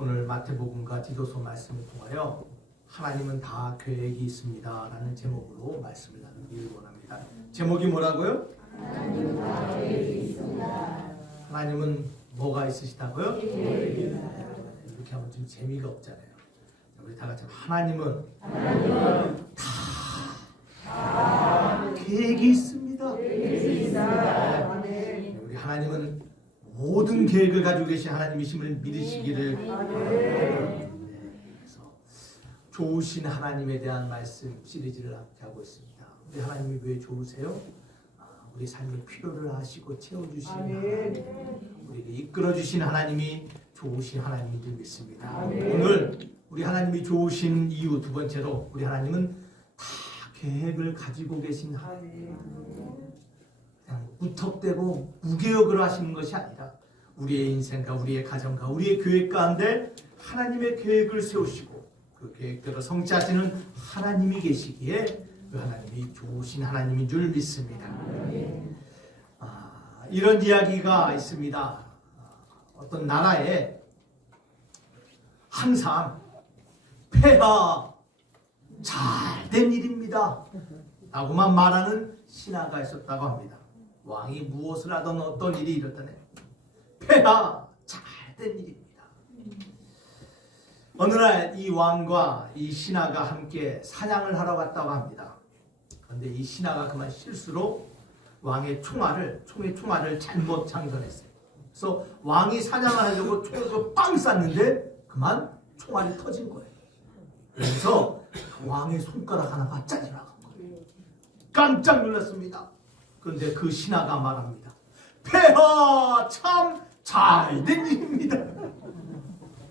오늘 마태복음과 디도서 말씀을 통하여 하나님은 다 계획이 있습니다 라는 제목으로 말씀을 나누기를 원합니다. 제목이 뭐라고요? 하나님은 다 계획이 있습니다. 하나님은 뭐가 있으시다고요? 이렇게 하면 좀 재미가 없잖아요. 우리 다 같이 하나님은 다 계획이 있습니다. 우리 하나님은 모든 계획을 가지고 계신 하나님이심을 믿으시기를 바랍니다. 그래서 좋으신 하나님에 대한 말씀 시리즈를 함께 하고 있습니다. 우리 하나님이 왜 좋으세요? 우리 삶의 필요를 아시고 채워주신 하나님, 우리를 이끌어주신 하나님이 좋으신 하나님인 줄 믿습니다. 오늘 우리 하나님이 좋으신 이유 두 번째로 우리 하나님은 다 계획을 가지고 계신 하나님. 그냥 무턱대고 무계획으로 하시는 것이 아니라 우리의 인생과 우리의 가정과 우리의 교회 가운데 하나님의 계획을 세우시고 그 계획대로 성취하시는 하나님이 계시기에 그 하나님이 좋으신 하나님인 줄 믿습니다. 이런 이야기가 있습니다. 어떤 나라에 항상 폐하 잘된 일입니다 라고만 말하는 신하가 있었다고 합니다. 왕이 무엇을 하던 어떤 일이 이렇다네. 폐하 잘된 일입니다. 어느 날 이 왕과 이 신하가 함께 사냥을 하러 갔다고 합니다. 그런데 이 신하가 그만 실수로 왕의 총알을 잘못 장전했어요. 그래서 왕이 사냥을 하려고 총을 빵 쐈는데 그만 총알이 터진 거예요. 그래서 왕의 손가락 하나가 잘려나간 거예요. 깜짝 놀랐습니다. 그런데 그 신하가 말합니다. 폐하 참 잘된 일입니다.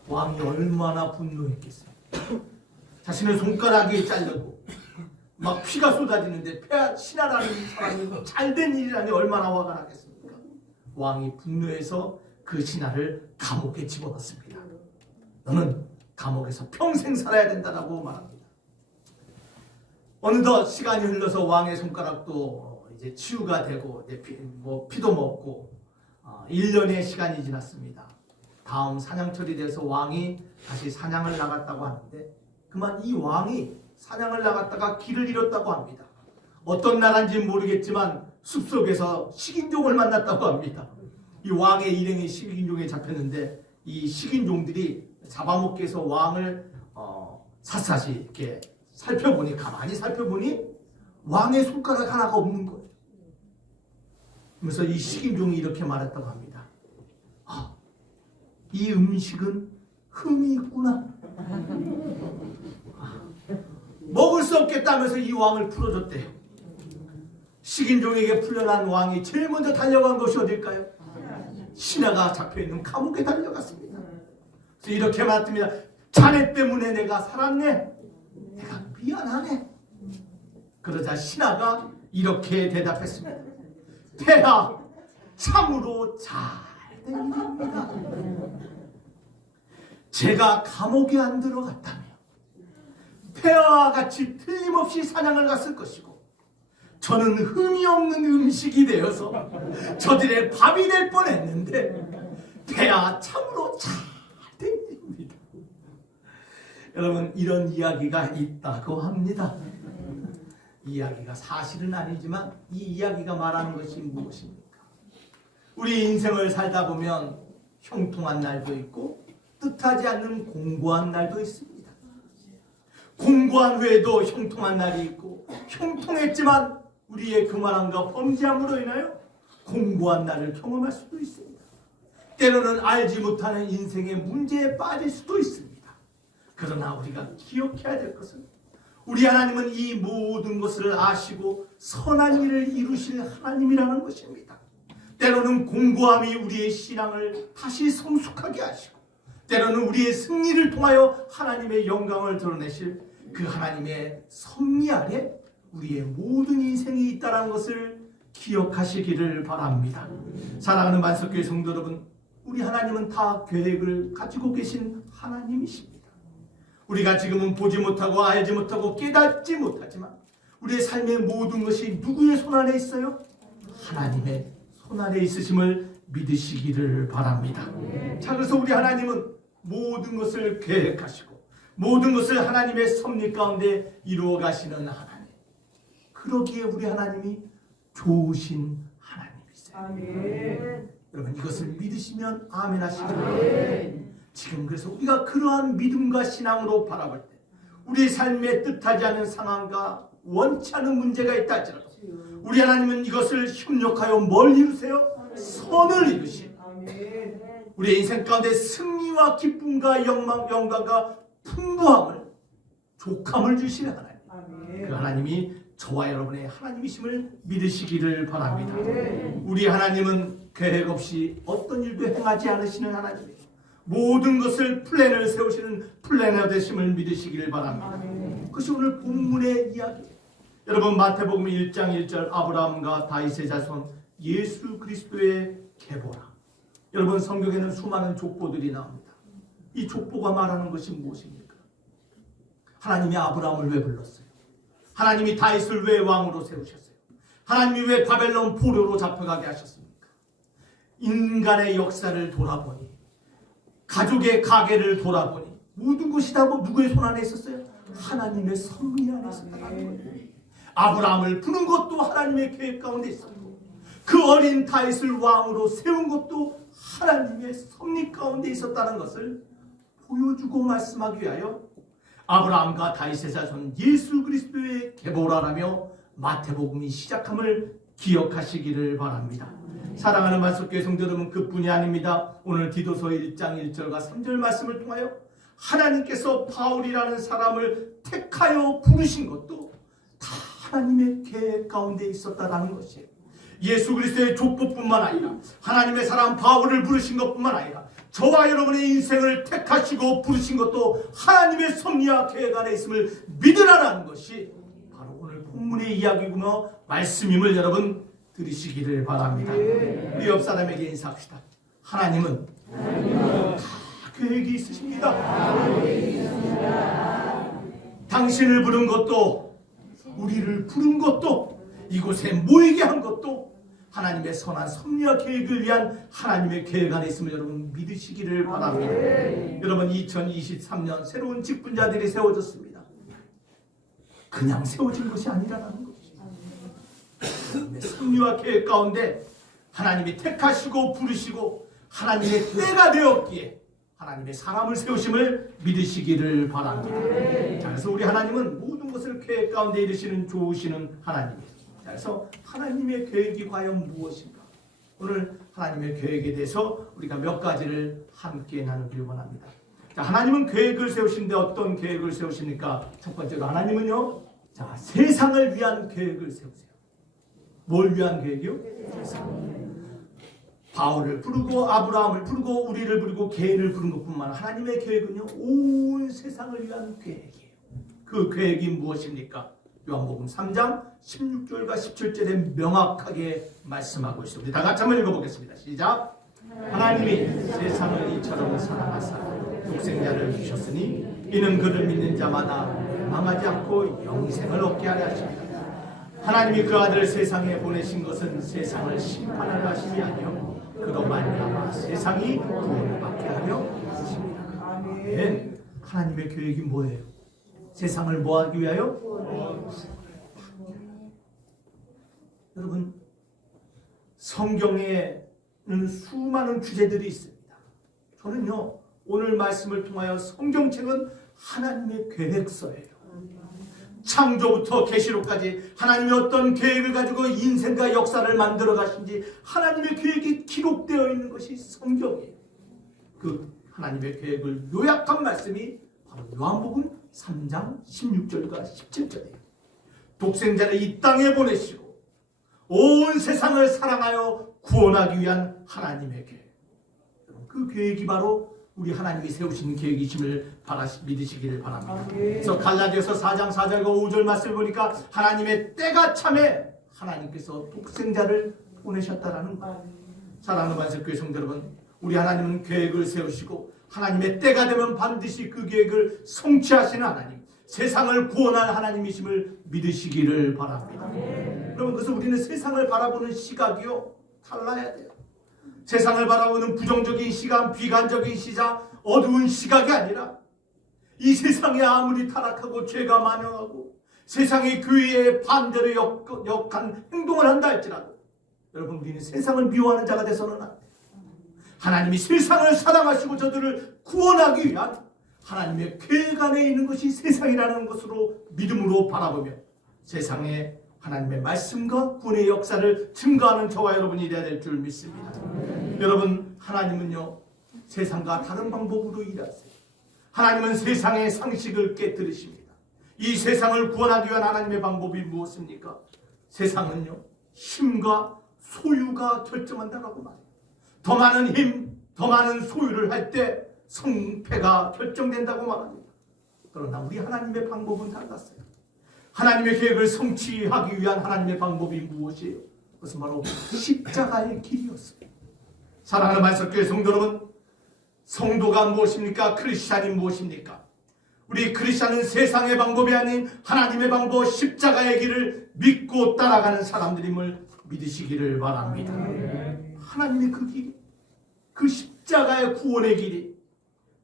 왕이 얼마나 분노했겠어요. 자신의 손가락이 잘려도 막 피가 쏟아지는데 폐하 신하라는 사람이 잘된 일이라니 얼마나 화가 나겠습니까? 왕이 분노해서 그 신하를 감옥에 집어넣습니다. 너는 감옥에서 평생 살아야 된다라고 말합니다. 어느덧 시간이 흘러서 왕의 손가락도 이제 치유가 되고 이제 피도 먹고 1년의 시간이 지났습니다. 다음 사냥철이 돼서 왕이 다시 사냥을 나갔다고 하는데 그만 이 왕이 사냥을 나갔다가 길을 잃었다고 합니다. 어떤 나라인지는 모르겠지만 숲속에서 식인종을 만났다고 합니다. 이 왕의 일행이 식인종에 잡혔는데 이 식인종들이 잡아먹기 위해서 왕을 샅샅이 이렇게 가만히 살펴보니 왕의 손가락 하나가 없는 거예요. 그래서 이 식인종이 이렇게 말했다고 합니다. 이 음식은 흠이 있구나. 먹을 수 없겠다면서 이 왕을 풀어줬대요. 식인종에게 풀려난 왕이 제일 먼저 달려간 것이 어딜까요? 신하가 잡혀있는 감옥에 달려갔습니다. 그래서 이렇게 말합니다. 자네 때문에 내가 살았네. 내가 미안하네. 그러자 신하가 이렇게 대답했습니다. 폐하 참으로 잘된 일입니다. 제가 감옥에 안 들어갔다면 폐하와 같이 틀림없이 사냥을 갔을 것이고 저는 흠이 없는 음식이 되어서 저들의 밥이 될 뻔했는데 폐하 참으로 잘된 일입니다. 여러분 이런 이야기가 있다고 합니다. 이 이야기가 사실은 아니지만 이 이야기가 말하는 것이 무엇입니까? 우리 인생을 살다 보면 형통한 날도 있고 뜻하지 않는 공고한 날도 있습니다. 공고한 후에도 형통한 날이 있고 형통했지만 우리의 교만함과 범죄함으로 인하여 공고한 날을 경험할 수도 있습니다. 때로는 알지 못하는 인생의 문제에 빠질 수도 있습니다. 그러나 우리가 기억해야 될 것은 우리 하나님은 이 모든 것을 아시고 선한 일을 이루실 하나님이라는 것입니다. 때로는 공고함이 우리의 신앙을 다시 성숙하게 하시고 때로는 우리의 승리를 통하여 하나님의 영광을 드러내실 그 하나님의 섭리 아래 우리의 모든 인생이 있다는 것을 기억하시기를 바랍니다. 사랑하는 만석교회 성도 여러분, 우리 하나님은 다 계획을 가지고 계신 하나님이십니다. 우리가 지금은 보지 못하고 알지 못하고 깨닫지 못하지만 우리의 삶의 모든 것이 누구의 손안에 있어요? 하나님의 손안에 있으심을 믿으시기를 바랍니다. 자, 그래서 우리 하나님은 모든 것을 계획하시고 모든 것을 하나님의 섭리 가운데 이루어 가시는 하나님. 그러기에 우리 하나님이 좋으신 하나님이세요. 아멘. 여러분 이것을 믿으시면 아멘 하시기. 지금 그래서 우리가 그러한 믿음과 신앙으로 바라볼 때 우리 삶에 뜻하지 않은 상황과 원치 않은 문제가 있다 할지라도 우리 하나님은 이것을 협력하여 뭘 이루세요? 선을 이루신 우리의 인생 가운데 승리와 기쁨과 영광과 풍부함을 족함을 주시는 하나님. 그 하나님이 저와 여러분의 하나님이심을 믿으시기를 바랍니다. 우리 하나님은 계획 없이 어떤 일도 행하지 않으시는 하나님이에요. 모든 것을 플랜을 세우시는 플래너 되심을 믿으시기를 바랍니다. 그것이 오늘 본문의 이야기예요. 여러분 마태복음 1장 1절 아브라함과 다윗의 자손 예수 그리스도의 계보라. 여러분 성경에는 수많은 족보들이 나옵니다. 이 족보가 말하는 것이 무엇입니까? 하나님이 아브라함을 왜 불렀어요? 하나님이 다윗을 왜 왕으로 세우셨어요? 하나님이 왜 바벨론 포로로 잡혀가게 하셨습니까? 인간의 역사를 돌아보니 가족의 가계를 돌아보니 모든 것이 다 누구의 손 안에 있었어요? 하나님의 섭리 안에 있었다는 거예요. 아브라함을 부른 것도 하나님의 계획 가운데 있었고 그 어린 다윗을 왕으로 세운 것도 하나님의 섭리 가운데 있었다는 것을 보여주고 말씀하기 위하여 아브라함과 다윗의 자손 예수 그리스도의 계보라라며 마태복음이 시작함을 기억하시기를 바랍니다. 사랑하는 말씀교회 성도 여러분, 그뿐이 아닙니다. 오늘 디도서 1장 1절과 3절 말씀을 통하여 하나님께서 바울이라는 사람을 택하여 부르신 것도 다 하나님의 계획 가운데 있었다라는 것이에요. 예수 그리스도의 족보뿐만 아니라 하나님의 사람 바울을 부르신 것뿐만 아니라 저와 여러분의 인생을 택하시고 부르신 것도 하나님의 섭리와 계획 안에 있음을 믿으라는 것이 바로 오늘 본문의 이야기구나 말씀임을 여러분 들으시기를 바랍니다. 우리 옆 사람에게 인사합시다. 하나님은 다 계획이 있으십니다. 당신을 부른 것도 우리를 부른 것도 이곳에 모이게 한 것도 하나님의 선한 섭리와 계획을 위한 하나님의 계획 안에 있음을 여러분 믿으시기를 바랍니다. 여러분 2023년 새로운 직분자들이 세워졌습니다. 그냥 세워진 것이 아니라는 것이죠. 하나님의 섭리와 계획 가운데 하나님이 택하시고 부르시고 하나님의 때가 되었기에 하나님의 사람을 세우심을 믿으시기를 바랍니다. 자, 그래서 우리 하나님은 모든 것을 계획 가운데 이루시는 좋으시는 하나님이에요. 자, 그래서 하나님의 계획이 과연 무엇인가? 오늘 하나님의 계획에 대해서 우리가 몇 가지를 함께 나누길 원합니다. 자, 하나님은 계획을 세우시는데 어떤 계획을 세우십니까? 첫 번째로 하나님은요, 자, 세상을 위한 계획을 세우세요. 뭘 위한 계획이요? 세상. 바울을 부르고 아브라함을 부르고 우리를 부르고 개인을 부른 것뿐만 아니라 하나님의 계획은요 온 세상을 위한 계획이에요. 그 계획이 무엇입니까? 요한복음 3장 16절과 17절에 명확하게 말씀하고 있습니다. 다 같이 한번 읽어보겠습니다. 시작. 하나님이 세상을 이처럼 사랑하사 독생자를 주셨으니 이는 그를 믿는 자마다 망하지 않고 영생을 얻게 하려 하십니다. 하나님이 그 아들을 세상에 보내신 것은 세상을 심판하려 하심이 아니요 그로 말미암아 세상이 구원을 받게 하려 하십니다. 아멘. 하나님의 계획이 뭐예요? 세상을 뭐 하기 위하여? 여러분 성경에는 수많은 주제들이 있습니다. 저는요 오늘 말씀을 통하여 성경책은 하나님의 계획서예요. 창조부터 계시록까지 하나님이 어떤 계획을 가지고 인생과 역사를 만들어 가신지 하나님의 계획이 기록되어 있는 것이 성경이에요. 그 하나님의 계획을 요약한 말씀이 바로 요한복음 3장 16절과 17절이에요. 독생자를 이 땅에 보내시고 온 세상을 사랑하여 구원하기 위한 하나님의 계획. 그 계획이 바로 우리 하나님이 세우신 계획이심을 믿으시기를 바랍니다. 그래서 갈라디아서 4장 4절과 5절 말씀을 보니까 하나님의 때가 참에 하나님께서 독생자를 보내셨다라는 거예요. 사랑하는 관세교회 성도 여러분, 우리 하나님은 계획을 세우시고 하나님의 때가 되면 반드시 그 계획을 성취하시는 하나님, 세상을 구원할 하나님이심을 믿으시기를 바랍니다. 여러분, 그래서 우리는 세상을 바라보는 시각이요 달라야 돼요. 세상을 바라보는 부정적인 시각, 비관적인 시각, 어두운 시각이 아니라 이 세상에 아무리 타락하고 죄가 만연하고 세상의 교회에 반대로 역한 행동을 한다 할지라도 여러분, 우리는 세상을 미워하는 자가 돼서는 안 돼요. 하나님이 세상을 사랑하시고 저들을 구원하기 위한 하나님의 계획 안에 있는 것이 세상이라는 것으로 믿음으로 바라보며 세상에 하나님의 말씀과 구원의 역사를 증거하는 저와 여러분이 되어야 될 줄 믿습니다. 여러분, 하나님은요 세상과 다른 방법으로 일하세요. 하나님은 세상의 상식을 깨뜨리십니다. 이 세상을 구원하기 위한 하나님의 방법이 무엇입니까? 세상은요 힘과 소유가 결정한다라고 말해요. 더 많은 힘, 더 많은 소유를 할 때 성패가 결정된다고 말합니다. 그러나 우리 하나님의 방법은 달랐어요. 하나님의 계획을 성취하기 위한 하나님의 방법이 무엇이에요? 그것은 바로 십자가의 길이었어요. 사랑하는 만석교회 성도 여러분, 성도가 무엇입니까? 크리스찬이 무엇입니까? 우리 크리스찬은 세상의 방법이 아닌 하나님의 방법 십자가의 길을 믿고 따라가는 사람들임을 믿으시기를 바랍니다. 하나님의 그 길, 그 십자가의 구원의 길이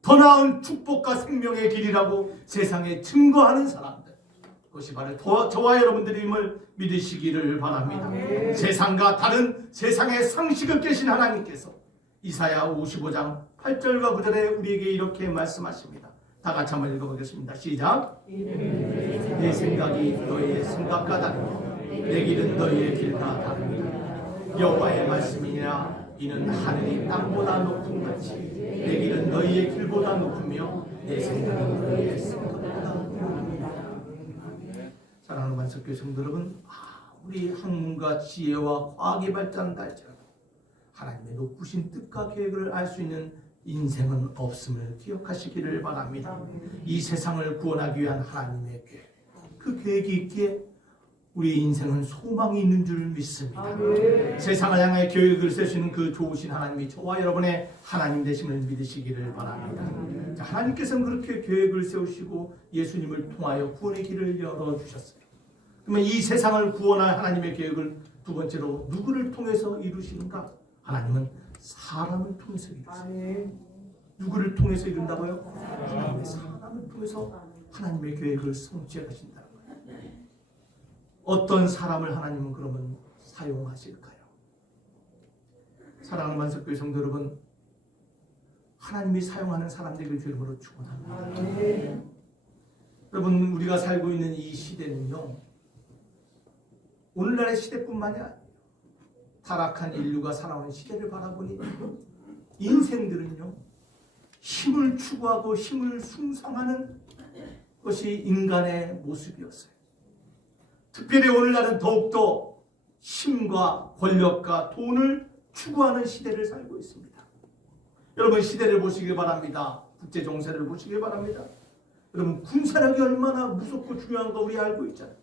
더 나은 축복과 생명의 길이라고 세상에 증거하는 사람들, 그것이 바로 저와 여러분들임을 믿으시기를 바랍니다. 세상과 다른 세상의 상식을 깨신 하나님께서 이사야 55장 8절과 9절에 우리에게 이렇게 말씀하십니다. 다 같이 한번 읽어보겠습니다. 시작. 내 생각이 너희의 생각과 다르며 내 길은 너희의 길과 다릅니다. 여호와의 말씀이니라. 이는 하늘이 땅보다 높은 같이 내 길은 너희의 길보다 높으며 내 생각이 너희의 생각보다 높습니다. 사랑하는 만석교회 성도 여러분, 우리 학문과 지혜와 과학이 발전한다 할지라도 하나님의 높으신 뜻과 계획을 알 수 있는 인생은 없음을 기억하시기를 바랍니다. 이 세상을 구원하기 위한 하나님의 계획, 그 계획이 있기에 우리 인생은 소망이 있는 줄 믿습니다. 세상을 향해 계획을 세우시는 그 좋으신 하나님이 저와 여러분의 하나님 되심을 믿으시기를 바랍니다. 자, 하나님께서는 그렇게 계획을 세우시고 예수님을 통하여 구원의 길을 열어주셨어요. 그러면 이 세상을 구원할 하나님의 계획을 두 번째로 누구를 통해서 이루시는가? 하나님은 사람을 통해서 이루세요. 누구를 통해서 이룬다고요? 하나님의 사람을 통해서 하나님의 계획을 성취하신다는 거예요. 어떤 사람을 하나님은 그러면 사용하실까요? 사랑하는 만석교회 성도 여러분, 하나님이 사용하는 사람들에게 주님으로 축원합니다. 여러분, 우리가 살고 있는 이 시대는요, 오늘날의 시대뿐만이 아니에요. 타락한 인류가 살아오는 시대를 바라보니 인생들은요, 힘을 추구하고 힘을 숭상하는 것이 인간의 모습이었어요. 특별히 오늘날은 더욱더 힘과 권력과 돈을 추구하는 시대를 살고 있습니다. 여러분, 시대를 보시길 바랍니다. 국제정세를 보시길 바랍니다. 여러분, 군사력이 얼마나 무섭고 중요한 거 우리 알고 있잖아요.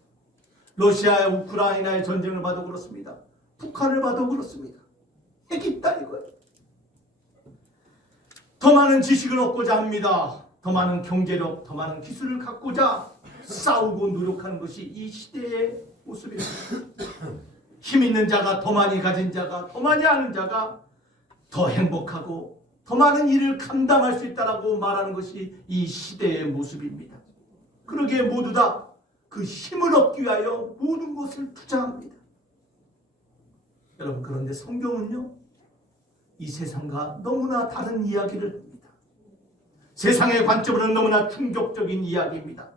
러시아의 우크라이나의 전쟁을 봐도 그렇습니다. 북한을 봐도 그렇습니다. 핵이 있다 이거예요. 더 많은 지식을 얻고자 합니다. 더 많은 경제력, 더 많은 기술을 갖고자 싸우고 노력하는 것이 이 시대의 모습입니다. 힘 있는 자가, 더 많이 가진 자가, 더 많이 아는 자가 더 행복하고 더 많은 일을 감당할 수 있다라고 말하는 것이 이 시대의 모습입니다. 그러기에 모두 다 그 힘을 얻기 위하여 모든 것을 투자합니다. 여러분, 그런데 성경은요, 이 세상과 너무나 다른 이야기를 합니다. 세상의 관점으로는 너무나 충격적인 이야기입니다.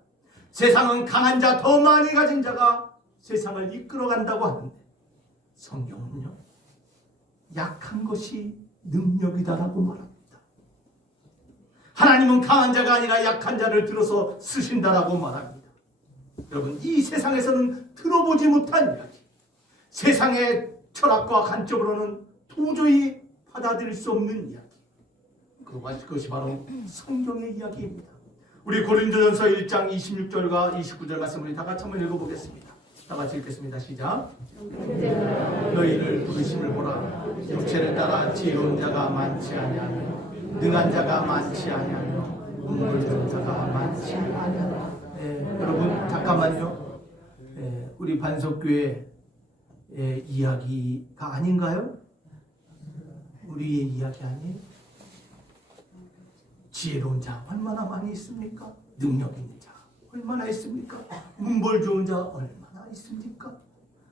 세상은 강한 자, 더 많이 가진 자가 세상을 이끌어간다고 하는데 성경은요, 약한 것이 능력이다라고 말합니다. 하나님은 강한 자가 아니라 약한 자를 들어서 쓰신다라고 말합니다. 여러분, 이 세상에서는 들어보지 못한 이야기, 세상의 철학과 관점으로는 도저히 받아들일 수 없는 이야기, 그것이 바로 성경의 이야기입니다. 우리 고린도전서 1장 26절과 29절 말씀을 다 같이 한번 읽어보겠습니다. 다 같이 읽겠습니다. 시작. 너희를 부르심을 보라. 육체를 따라 지혜로운 자가 많지 아니하며 능한 자가 많지 아니하며 운물든 자가 많지 아니하며. 여러분, 잠깐만요. 우리 반석교회 이야기가 아닌가요? 우리의 이야기 아니에요? 지혜로운 자 얼마나 많이 있습니까? 능력 있는 자 얼마나 있습니까? 문벌 좋은 자 얼마나 있습니까?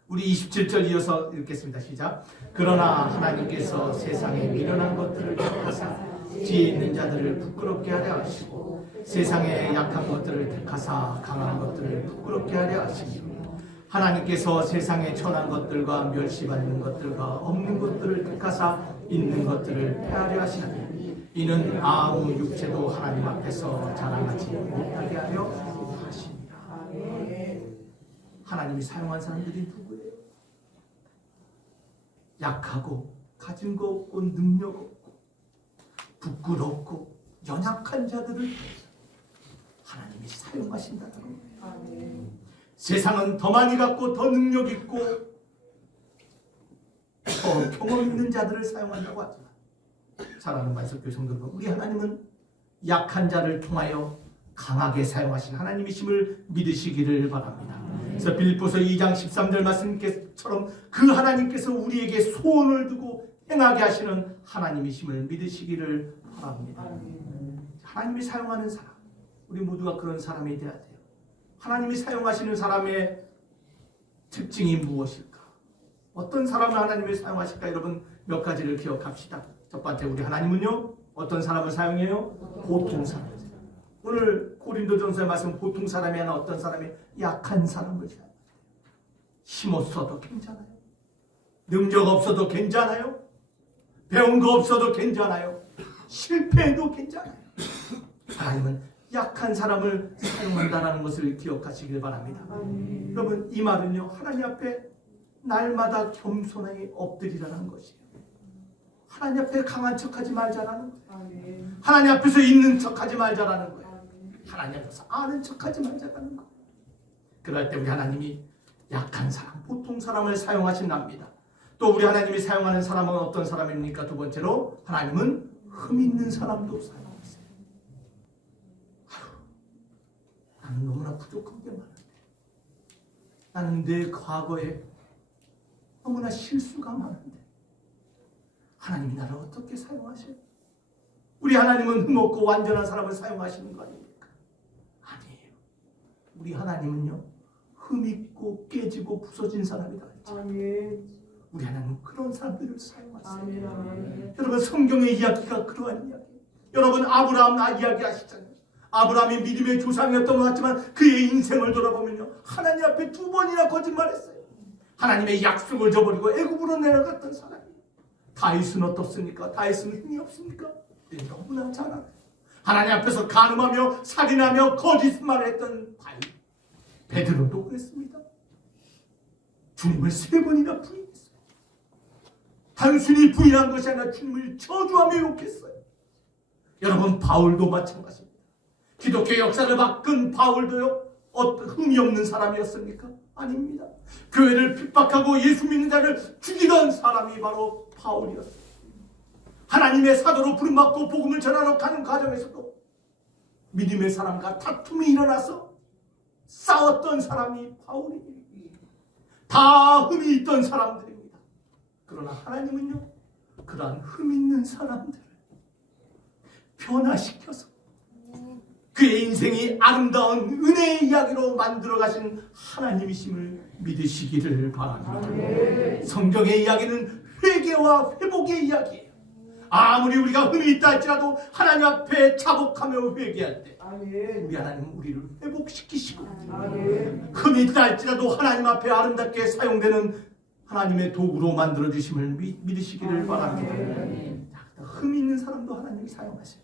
우리 27절 이어서 읽겠습니다. 시작. 그러나 하나님께서 세상에 미련한 것들을 택하사 지혜 있는 자들을 부끄럽게 하려 하시고 세상에 약한 것들을 택하사 강한 것들을 부끄럽게 하려 하시니 하나님께서 세상에 천한 것들과 멸시받는 것들과 없는 것들을 택하사 있는 것들을 폐하려 하시나니 이는 아무 육체도 하나님 앞에서 자랑하지 못하게 하려 하십니다. 하나님이 사용한 사람들이 누구예요? 약하고 가진 거 없고 능력 없고 부끄럽고 연약한 자들을 하나님이 사용하신다는 겁니다. 세상은 더 많이 갖고 더 능력 있고 더 경험 있는 자들을 사용한다고 하지만 사랑하는 말씀교회 성도 여러분, 우리 하나님은 약한 자를 통하여 강하게 사용하신 하나님이심을 믿으시기를 바랍니다. 그래서 빌립보서 2장 13절 말씀처럼 그 하나님께서 우리에게 소원을 두고 행하게 하시는 하나님이심을 믿으시기를 바랍니다. 하나님이 사용하는 사람, 우리 모두가 그런 사람이 되어야 돼요. 하나님이 사용하시는 사람의 특징이 무엇일까? 어떤 사람을 하나님이 사용하실까? 여러분 몇 가지를 기억합시다. 첫 번째, 우리 하나님은요 어떤 사람을 사용해요? 보통 사람. 오늘 고린도전서의 말씀, 보통 사람이 아니라 어떤 사람이 약한 사람을 사용해요. 힘 없어도 괜찮아요. 능력 없어도 괜찮아요. 배운 거 없어도 괜찮아요. 실패해도 괜찮아요. 하나님은 약한 사람을 사용한다는 것을 기억하시길 바랍니다. 여러분 이 말은요 하나님 앞에 날마다 겸손하게 엎드리라는 것이에요. 하나님 앞에 강한 척하지 말자라는 거예요. 하나님 앞에서 있는 척하지 말자라는 거예요. 하나님 앞에서 아는 척하지 말자라는 거예요. 그럴 때 우리 하나님이 약한 사람, 보통 사람을 사용하신답니다. 또 우리 하나님이 사용하는 사람은 어떤 사람입니까? 두 번째로 하나님은 흠 있는 사람도 사용하세요. 나는 너무나 부족한 게 많은데, 나는 내 과거에 너무나 실수가 많은데 하나님이 나를 어떻게 사용하셔요? 우리 하나님은 흠없고 완전한 사람을 사용하시는 거 아닙니까? 아니에요. 우리 하나님은요 흠있고 깨지고 부서진 사람이다 했죠. 우리 하나님은 그런 사람들을 사용하세요. 여러분 성경의 이야기가 그러한 이야기예요. 여러분 아브라함 이야기 아시잖아요. 아브라함이 믿음의 조상이었던 것 같지만 그의 인생을 돌아보면요 하나님 앞에 2번이나 거짓말했어요. 하나님의 약속을 저버리고 애굽으로 내려갔던 사람이에요. 다윗은 어떻습니까? 다윗은 힘이 없습니까? 너무나 잘 알아요. 하나님 앞에서 간음하며 살인하며 거짓말을 했던 다윗. 베드로도 그랬습니다. 주님을 3번이나 부인했어요. 단순히 부인한 것이 아니라 주님을 저주하며 욕했어요. 여러분 바울도 마찬가지입니다. 기독교 역사를 바꾼 바울도요 어떤 흠이 없는 사람이었습니까? 아닙니다. 교회를 핍박하고 예수 믿는 자를 죽이던 사람이 바로 바울이었어요. 하나님의 사도로 부름받고 복음을 전하러 가는 과정에서도 믿음의 사람과 다툼이 일어나서 싸웠던 사람이 바울입니다. 다 흠이 있던 사람들입니다. 그러나 하나님은요 그러한 흠 있는 사람들을 변화시켜서 그의 인생이 아름다운 은혜의 이야기로 만들어 가신 하나님이심을 믿으시기를 바랍니다. 성경의 이야기는 회개와 회복의 이야기예요. 아무리 우리가 흠이 있다 할지라도 하나님 앞에 자복하며 회개할 때 우리 하나님은 우리를 회복시키시고 흠이 있다 할지라도 하나님 앞에 아름답게 사용되는 하나님의 도구로 만들어 주심을 믿으시기를 바랍니다. 흠 있는 사람도 하나님이 사용하세요.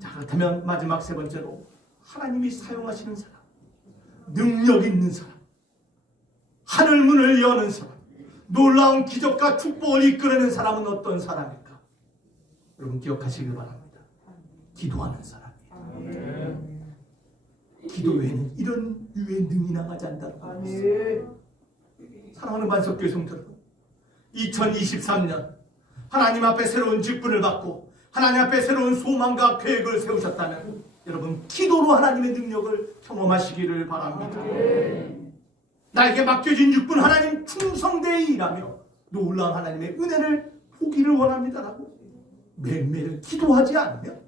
자, 그렇다면 마지막 세 번째로 하나님이 사용하시는 사람, 능력 있는 사람, 하늘 문을 여는 사람, 놀라운 기적과 축복을 이끌어내는 사람은 어떤 사람일까? 여러분 기억하시길 바랍니다. 기도하는 사람이에요. 기도 외에는 이런 유의 능이 나가지 않는다는 것입니다. 사랑하는 반석교회 성도 여러분, 2023년 하나님 앞에 새로운 직분을 받고 하나님 앞에 새로운 소망과 계획을 세우셨다면 여러분 기도로 하나님의 능력을 경험하시기를 바랍니다. 나에게 맡겨진 직분 하나님 충성되이 일하며 놀라운 하나님의 은혜를 보기를 원합니다라고 매일매일 기도하지 않으면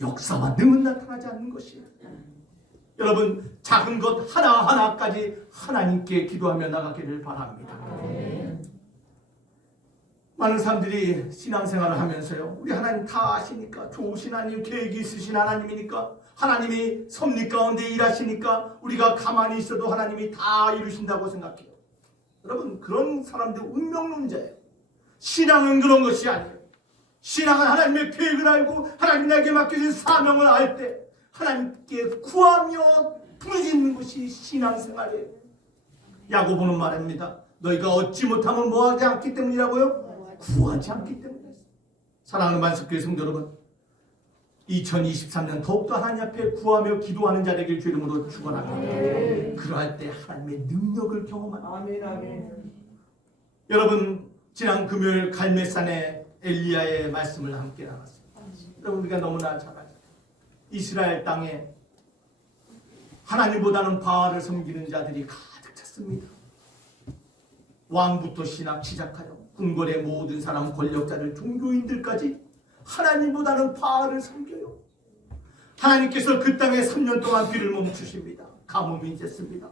역사와 능은 나타나지 않는 것이에요. 여러분, 작은 것 하나하나까지 하나님께 기도하며 나가기를 바랍니다. 많은 사람들이 신앙생활을 하면서요, 우리 하나님 다 아시니까, 좋으신 하나님, 계획이 있으신 하나님이니까, 하나님이 섭리 가운데 일하시니까 우리가 가만히 있어도 하나님이 다 이루신다고 생각해요. 여러분, 그런 사람들 운명론자예요. 신앙은 그런 것이 아니에요. 신앙은 하나님의 계획을 알고 하나님 나에게 맡겨진 사명을 알 때 하나님께 구하며 부르짖는 것이 신앙생활이에요. 야고보는 말합니다. 너희가 얻지 못하면 뭐하지 않기 때문이라고요? 구하지 않기 때문이에요. 사랑하는 만석교회 성도 여러분, 2023년 더욱더 하나님 앞에 구하며 기도하는 자 되길 주 이름으로 축원합니다. 그러할 때 하나님의 능력을 경험합니다. 여러분, 지난 금요일 갈멜산에 엘리야의 말씀을 함께 나눴습니다. 여러분, 우리가 너무나 잘 알죠. 이스라엘 땅에 하나님보다는 바알을 섬기는 자들이 가득 찼습니다. 왕부터 신학 시작하여 궁궐의 모든 사람, 권력자들, 종교인들까지 하나님보다는 바알을 섬겨요. 하나님께서 그 땅에 3년 동안 비를 멈추십니다. 가뭄이 있었습니다.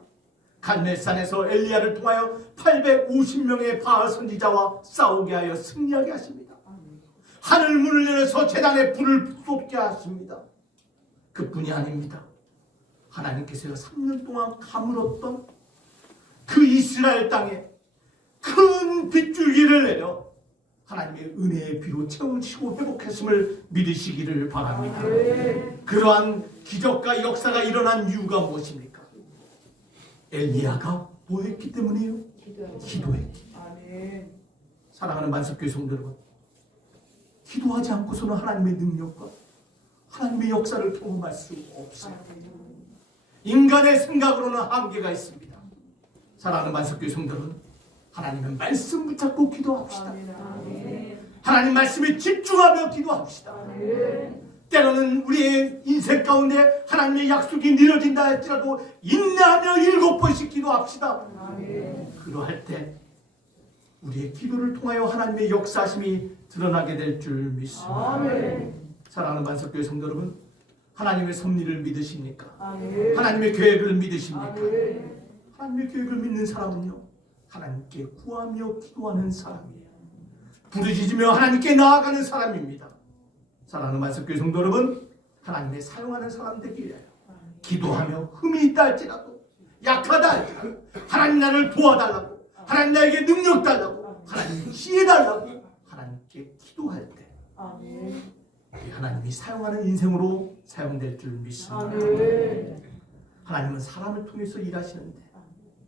갈멜산에서 엘리야를 통하여 850명의 바알 선지자와 싸우게 하여 승리하게 하십니다. 하늘 문을 열어서 제단에 불을 쏟게 하십니다. 그뿐이 아닙니다. 하나님께서 3년 동안 가물었던 그 이스라엘 땅에 큰 빗줄기를 내려 하나님의 은혜의 비로 채우시고 회복했음을 믿으시기를 바랍니다. 그러한 기적과 역사가 일어난 이유가 무엇입니까? 엘리야가 뭐 했기 때문이에요? 기도했기 때문에. 사랑하는 만석교회 성도 여러분, 기도하지 않고서는 하나님의 능력과 하나님의 역사를 경험할 수 없어요. 인간의 생각으로는 한계가 있습니다. 사랑하는 만석교회 성도 여러분, 하나님의 말씀 붙잡고 기도합시다. 하나님 말씀에 집중하며 기도합시다. 때로는 우리의 인생 가운데 하나님의 약속이 이루어진다 할지라도 인내하며 7번씩 기도합시다. 그러할 때 우리의 기도를 통하여 하나님의 역사심이 드러나게 될 줄 믿습니다. 사랑하는 만석교회 성도 여러분, 하나님의 섭리를 믿으십니까? 하나님의 계획을 믿으십니까? 하나님의 계획을 믿는 사람은요, 하나님께 구하며 기도하는 사람이에요. 부르짖으며 하나님께 나아가는 사람입니다. 사랑하는 만석교회 성도 여러분, 하나님의 사용하는 사람 되기 위하여 기도하며 흠이 있다 할지라도, 약하다 할지라도 하나님 나를 도와달라고, 하나님 나에게 능력 달라고, 하나님 지혜 달라고 하나님께 기도할 때 하나님이 사용하는 인생으로 사용될 줄 믿습니다. 하나님은 사람을 통해서 일하시는데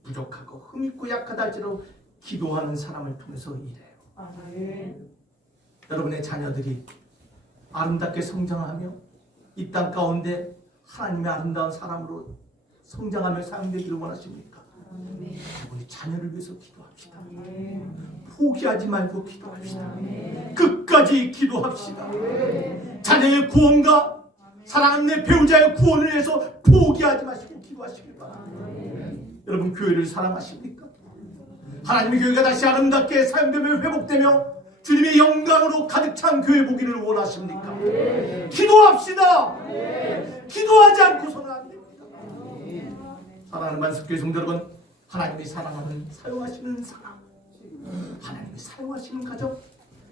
부족하고 흠있고 약하다 할지라도 기도하는 사람을 통해서 일해요. 여러분의 자녀들이 아름답게 성장하며 이 땅 가운데 하나님의 아름다운 사람으로 성장하며 사용되기를 원하십니까? 우리 자녀를 위해서 기도합시다. 포기하지 말고 기도합시다. 끝까지 기도합시다. 자녀의 구원과 사랑하는 내 배우자의 구원을 위해서 포기하지 마시고 기도하시길 바랍니다. 여러분, 교회를 사랑하십니까? 하나님의 교회가 다시 아름답게 사용되며 회복되며 주님의 영광으로 가득 찬 교회 보기를 원하십니까? 기도합시다. 기도하지 않고서는 안 됩니다. 사랑하는 만석교회 성도 여러분, 하나님이 사랑하는 사용하시는 사람, 하나님이 사용하시는 가정,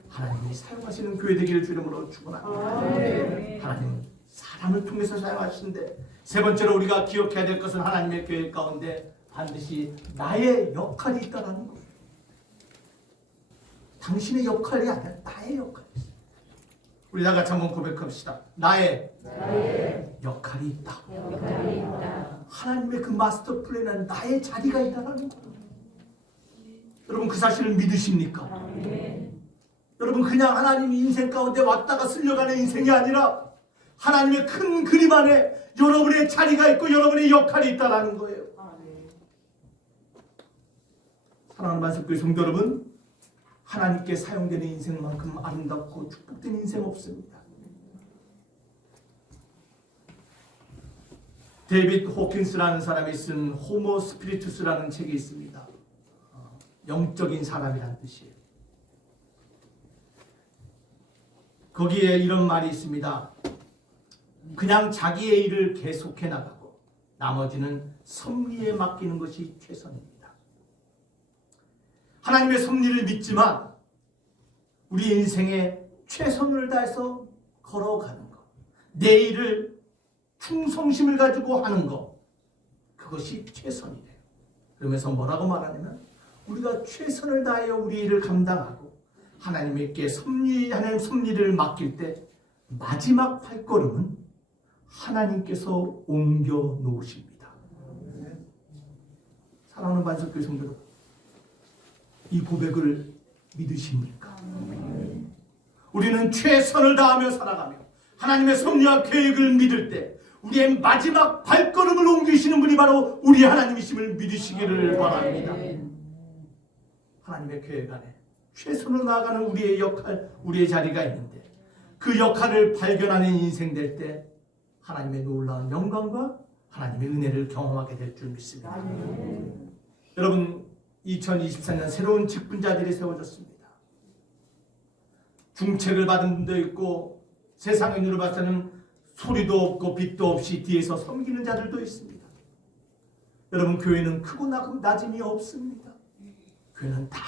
하나님이 사용하시는 교회 되기를 주 이름으로 축원합니다. 하나님은 사람을 통해서 사용하시는데, 세 번째로 우리가 기억해야 될 것은 하나님의 교회 가운데 반드시 나의 역할이 있다는 것. 당신의 역할이 아니라 나의 역할이 있어요. 우리 다 같이 한번 고백합시다. 나의 역할이 있다. 하나님의 그 마스터 플랜은 나의 자리가 있다는 거예요. 여러분, 그 사실을 믿으십니까? 여러분, 그냥 하나님 인생 가운데 왔다가 쓸려가는 인생이 아니라 하나님의 큰 그림 안에 여러분의 자리가 있고 여러분의 역할이 있다는 거예요. 사랑하는 만석교회 성도 여러분, 하나님께 사용되는 인생만큼 아름답고 축복된 인생 없습니다. 데이빗 호킨스라는 사람이 쓴 호모 스피리투스라는 책이 있습니다. 영적인 사람이란 뜻이에요. 거기에 이런 말이 있습니다. 그냥 자기의 일을 계속해 나가고 나머지는 섭리에 맡기는 것이 최선입니다. 하나님의 섭리를 믿지만 우리 인생에 최선을 다해서 걸어가는 것, 내 일을 충성심을 가지고 하는 것, 그것이 최선이래요. 그러면서 뭐라고 말하냐면 우리가 최선을 다하여 우리 일을 감당하고 하나님께 섭리하는 섭리를 맡길 때 마지막 발걸음은 하나님께서 옮겨 놓으십니다. 사랑하는 반석교회 성도 여러분, 이 고백을 믿으십니까? 우리는 최선을 다하며 살아가며 하나님의 섭리와 계획을 믿을 때 우리의 마지막 발걸음을 옮기시는 분이 바로 우리 하나님이심을 믿으시기를 바랍니다. 하나님의 계획 안에 최선을 나아가는 우리의 역할, 우리의 자리가 있는데 그 역할을 발견하는 인생 될 때 하나님의 놀라운 영광과 하나님의 은혜를 경험하게 될 줄 믿습니다. 여러분, 2024년 새로운 직분자들이 세워졌습니다. 중책을 받은 분도 있고 세상의 눈으로 봐서는 소리도 없고 빛도 없이 뒤에서 섬기는 자들도 있습니다. 여러분, 교회는 크고 낮음이 없습니다. 교회는 다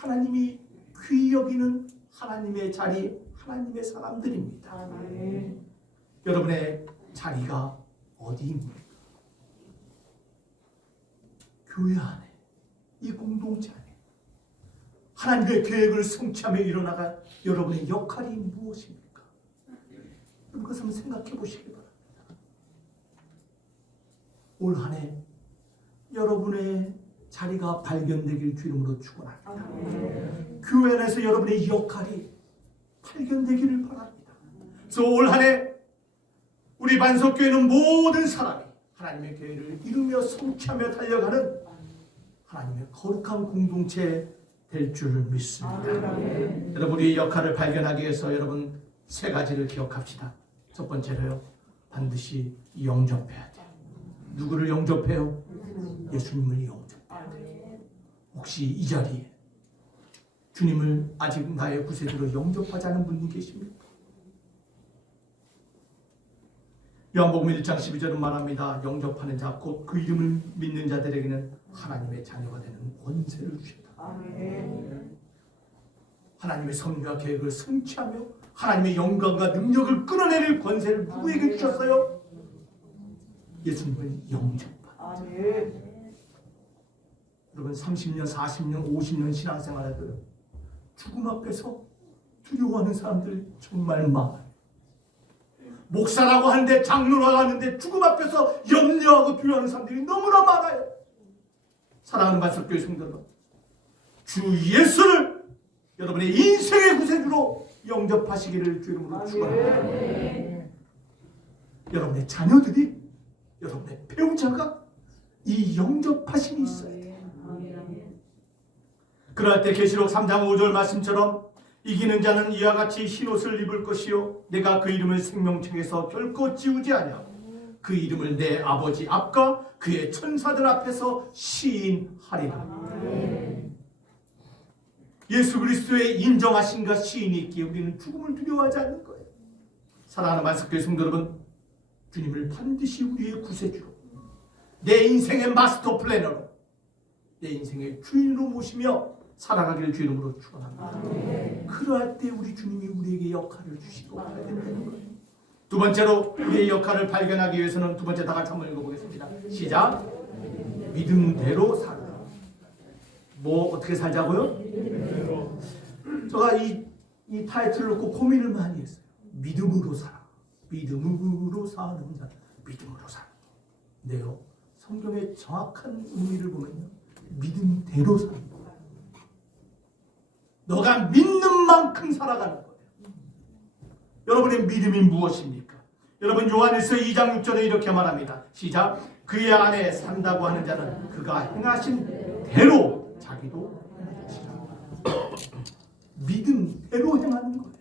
하나님이 귀히 여기는 하나님의 자리, 하나님의 사람들입니다. 여러분의 자리가 어디입니까? 교회 안에, 이 공동체 안에 하나님의 계획을 성취하며 일어나갈 여러분의 역할이 무엇입니까? 그것을 한번 생각해 보시기 바랍니다. 올 한 해 여러분의 자리가 발견되길 주 이름으로 축원합니다. 교회 안에서 여러분의 역할이 발견되기를 바랍니다. 그래서 올 한 해 우리 반석교회는 모든 사람이 하나님의 계획을 이루며 성취하며 달려가는 하나님의 거룩한 공동체 될 줄을 믿습니다. 여러분, 우리의 역할을 발견하기 위해서 여러분 세 가지를 기억합시다. 첫 번째로요, 반드시 영접해야 돼요. 누구를 영접해요? 예수님을 영접해야 돼요. 혹시 이 자리에 주님을 아직 나의 구세주로 영접하지 않은 분이 계십니까? 요한복음 1장 12절은 말합니다. 영접하는 자, 곧 그 이름을 믿는 자들에게는 하나님의 자녀가 되는 권세를 주셨다. 하나님의 섭리와 계획을 성취하며 하나님의 영광과 능력을 끌어내릴 권세를 누구에게 주셨어요? 예수님을 영접하는 자. 여러분, 30년, 40년, 50년 신앙생활에도 죽음 앞에서 두려워하는 사람들 정말 많아요. 목사라고 하는데, 장로라고 하는데 죽음 앞에서 염려하고 두려워하는 사람들이 너무나 많아요. 사랑하는 반석교회 성도 여러분, 주 예수를 여러분의 인생의 구세주로 영접하시기를 주 이름으로 축원합니다. 여러분의 자녀들이, 여러분의 배우자가 이 영접하심이 있어야 돼요. 그럴 때 계시록 3장 5절 말씀처럼 이기는 자는 이와 같이 흰옷을 입을 것이요 내가 그 이름을 생명책에서 결코 지우지 아니하고 그 이름을 내 아버지 앞과 그의 천사들 앞에서 시인하리라. 예수 그리스도의 인정하심과 시인이 있기에 우리는 죽음을 두려워하지 않는 거예요. 사랑하는 반석교회 성도 여러분, 주님을 반드시 우리의 구세주로, 내 인생의 마스터 플래너로, 내 인생의 주인으로 모시며 살아가기를 주 이름으로 축원합니다. 그러할 때 우리 주님이 우리에게 역할을 주시고 발견되는 거예요. 두 번째로 우리의 역할을 발견하기 위해서는 두 번째 다 같이 한번 읽어보겠습니다. 시작. 믿음대로 살라. 뭐 어떻게 살자고요? 제가 이 타이틀을 놓고 고민을 많이 했어요. 믿음으로 살아. 믿음으로 사는 자. 믿음으로 살아. 근데요, 성경의 정확한 의미를 보면요, 믿음대로 사는 거예요. 너가 믿는 만큼 살아가는 거예요. 여러분의 믿음이 무엇입니까? 여러분, 요한일서 2장 6절에 이렇게 말합니다. 시작. 그의 안에 산다고 하는 자는 그가 행하신 대로 자기도 행하시라. 믿음대로 행하는 거예요.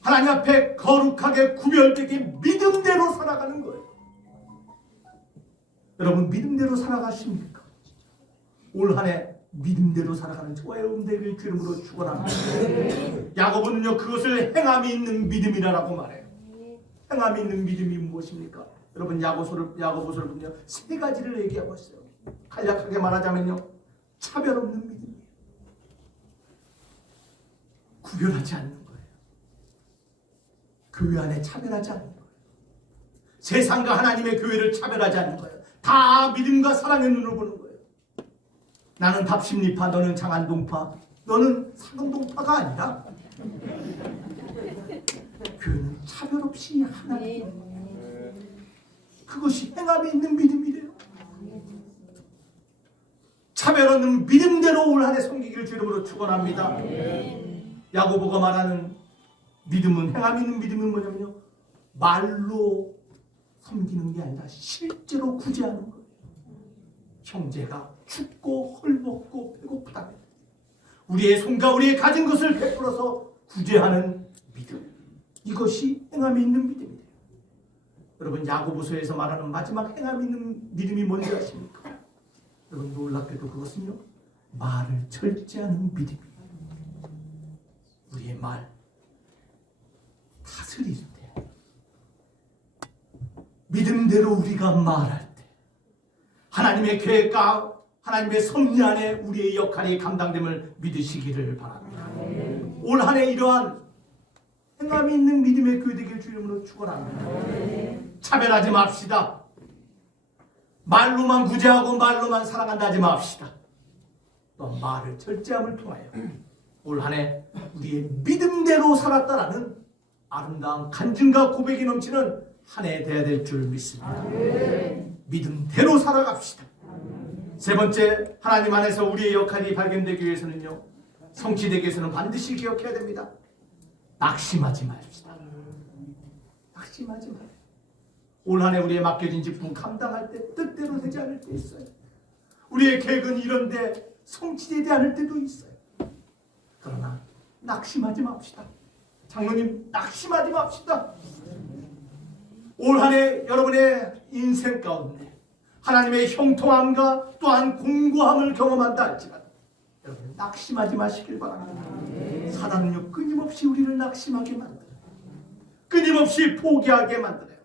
하나님 앞에 거룩하게 구별되게 믿음대로 살아가는 거예요. 여러분, 믿음대로 살아가십니까? 올 한 해 믿음대로 살아가는 저와 여러분 되길 주 이름으로 축원합니다. 야고보는요, 그것을 행함이 있는 믿음이라고 말해요. 행함이 있는 믿음이 무엇입니까? 여러분 야고보서를 보면 세 가지를 얘기하고 있어요. 간략하게 말하자면요, 차별 없는 믿음이에요. 구별하지 않는 거예요. 교회 안에 차별하지 않는 거예요. 세상과 하나님의 교회를 차별하지 않는 거예요. 다 믿음과 사랑의 눈으로 보는 거예요. 나는 답심리파, 너는 장안동파, 너는 사금동파가 아니라 교회는 차별 없이 하나님, 그것이 행함이 있는 믿음이래요. 차별 없는 믿음대로 올 한해 섬기기를 주 이름으로 축원합니다. 야고보가 말하는 믿음은, 행함이 있는 믿음은 뭐냐면요, 말로 섬기는 게 아니라 실제로 구제하는 거예요. 형제가 춥고 헐벗고 배고프다면 우리의 손과 우리의 가진 것을 베풀어서 구제하는 믿음, 이것이 행함이 있는 믿음이에요. 여러분, 야고보서에서 말하는 마지막 행함이 있는 믿음이 뭔지 아십니까? 여러분, 놀랍게도 그것은요, 말을 절제하는 믿음이에요. 우리의 말 다스릴 때, 믿음대로 우리가 말할 때, 하나님의 계획과 하나님의 섭리 안에 우리의 역할이 감당됨을 믿으시기를 바랍니다. 올 한 해 이러한 행함이 있는 믿음의 교회 되길 주 이름으로 축원합니다. 차별하지 맙시다. 말로만 구제하고 말로만 사랑한다 하지 맙시다. 또 말을 절제함을 통하여 올 한 해 우리의 믿음대로 살았다라는 아름다운 간증과 고백이 넘치는 한 해 되어야 될 줄 믿습니다. 믿음대로 살아갑시다. 세 번째, 하나님 안에서 우리의 역할이 발견되기 위해서는요, 성취되기 위해서는 반드시 기억해야 됩니다. 낙심하지 맙시다. 낙심하지 마요. 올 한 해 우리의 맡겨진 직분 감당할 때 뜻대로 되지 않을 때 있어요. 우리의 계획은 이런데 성취되지 않을 때도 있어요. 그러나 낙심하지 맙시다. 장로님, 낙심하지 맙시다. 올 한 해 여러분의 인생 가운데 하나님의 형통함과 또한 공고함을 경험한다 할지라도 여러분 낙심하지 마시길 바랍니다. 사단은요, 끊임없이 우리를 낙심하게 만들어요. 끊임없이 포기하게 만들어요.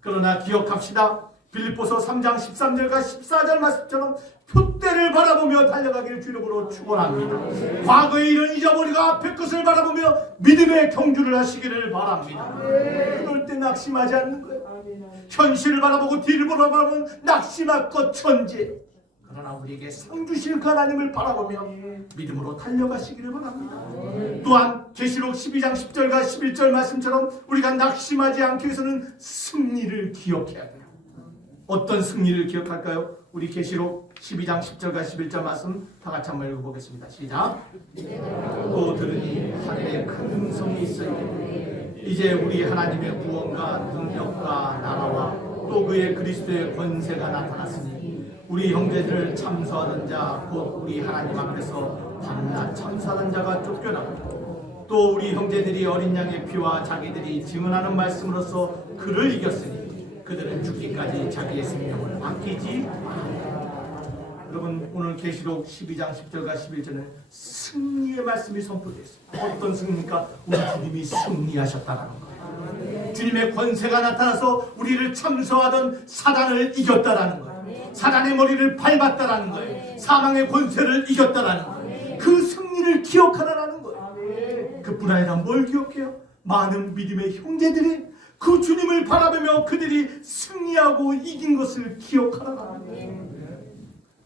그러나 기억합시다. 빌립보서 3장 13절과 14절 말씀처럼 표대를 바라보며 달려가기를 주 이름으로 축원합니다. 과거의 일은 잊어버리고 앞의 것을 바라보며 믿음의 경주를 하시기를 바랍니다. 그럴 때 낙심하지 않는 거예요. 현실을 바라보고 뒤를 바라보면 낙심할 것 천지. 그러나 우리에게 상 주실 그 하나님을 바라보며 믿음으로 달려가시기를 바랍니다. 또한 계시록 12장 10절과 11절 말씀처럼 우리가 낙심하지 않기 위해서는 승리를 기억해야 돼요. 어떤 승리를 기억할까요? 우리 계시록 12장 10절과 11절 말씀 다 같이 한번 읽어보겠습니다. 시작. 또 들으니 하늘에 큰 음성이 있어요. 이제 우리 하나님의 구원과 능력과 나라와 또 그의 그리스도의 권세가 나타났으니 우리 형제들을 참소하던 자 곧 우리 하나님 앞에서 밤낮 참소하던 자가 쫓겨나고 또 우리 형제들이 어린 양의 피와 자기들이 증언하는 말씀으로써 그를 이겼으니 그들은 죽기까지 자기의 생명을 아끼지 않았다. 여러분, 오늘 계시록 12장 10절과 11절은 승리의 말씀이 선포되어 있습니다. 어떤 승리입니까? 우리 주님이 승리하셨다는 거예요. 주님의 권세가 나타나서 우리를 참소하던 사단을 이겼다라는 거예요. 사단의 머리를 밟았다라는 거예요. 사망의 권세를 이겼다라는 거예요. 그 승리를 기억하라는 거예요. 그뿐 아니라 뭘 기억해요? 많은 믿음의 형제들이 그 주님을 바라보며 그들이 승리하고 이긴 것을 기억하라는 거예요.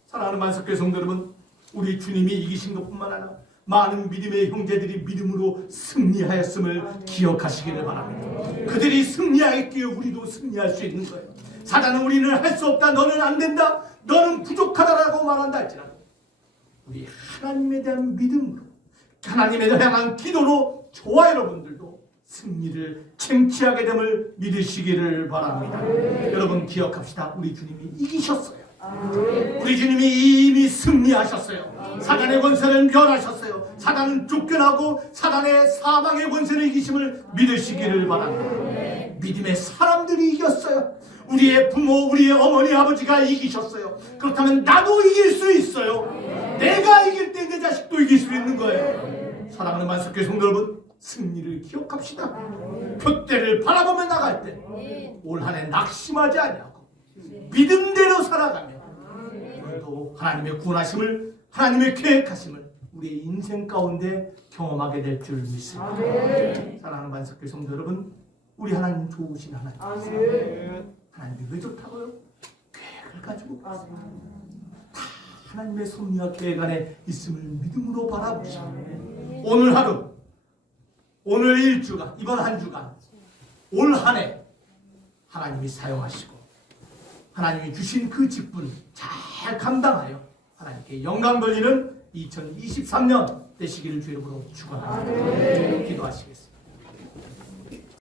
사랑하는 만석교회 성도 여러분, 우리 주님이 이기신 것뿐만 아니라 많은 믿음의 형제들이 믿음으로 승리하였음을 기억하시기를 바랍니다. 그들이 승리하였기에 우리도 승리할 수 있는 거예요. 사단은 우리는 할 수 없다, 너는 안 된다, 너는 부족하다라고 말한다 할지라도 우리 하나님에 대한 믿음으로, 하나님에 대한 기도로 저와 여러분들도 승리를 쟁취하게 됨을 믿으시기를 바랍니다. 여러분 기억합시다. 우리 주님이 이기셨어요. 우리 주님이 이미 승리하셨어요. 사단의 권세를 멸하셨어요. 사단은 쫓겨나고 사단의 사망의 권세를 이기심을 믿으시기를 바랍니다. 믿음의 사람들이 이겼어요. 우리의 부모, 우리의 어머니, 아버지가 이기셨어요. 그렇다면 나도 이길 수 있어요. 내가 이길 때 내 자식도 이길 수 있는 거예요. 사랑하는 만석교회 성도 여러분, 승리를 기억합시다. 표대를 바라보며 나갈 때 올 한 해 낙심하지 아니하고 믿음대로 살아가며 오늘도 하나님의 구원하심을, 하나님의 계획하심을 우리의 인생 가운데 경험하게 될 줄 믿습니다. 사랑하는 반석교 성도 여러분, 우리 하나님 좋으신 하나님. 하나님이 왜 좋다고요? 계획을 가지고 다 하나님의 섭리와 계획 안에 있음을 믿음으로 바라보시고 오늘 하루, 오늘 일주간, 이번 한 주간, 올 한 해 하나님이 사용하시고 하나님이 주신 그 직분 잘 감당하여 하나님께 영광 돌리는 2023년 되시기를 주의 이름으로 축원합니다. 기도하시겠습니다.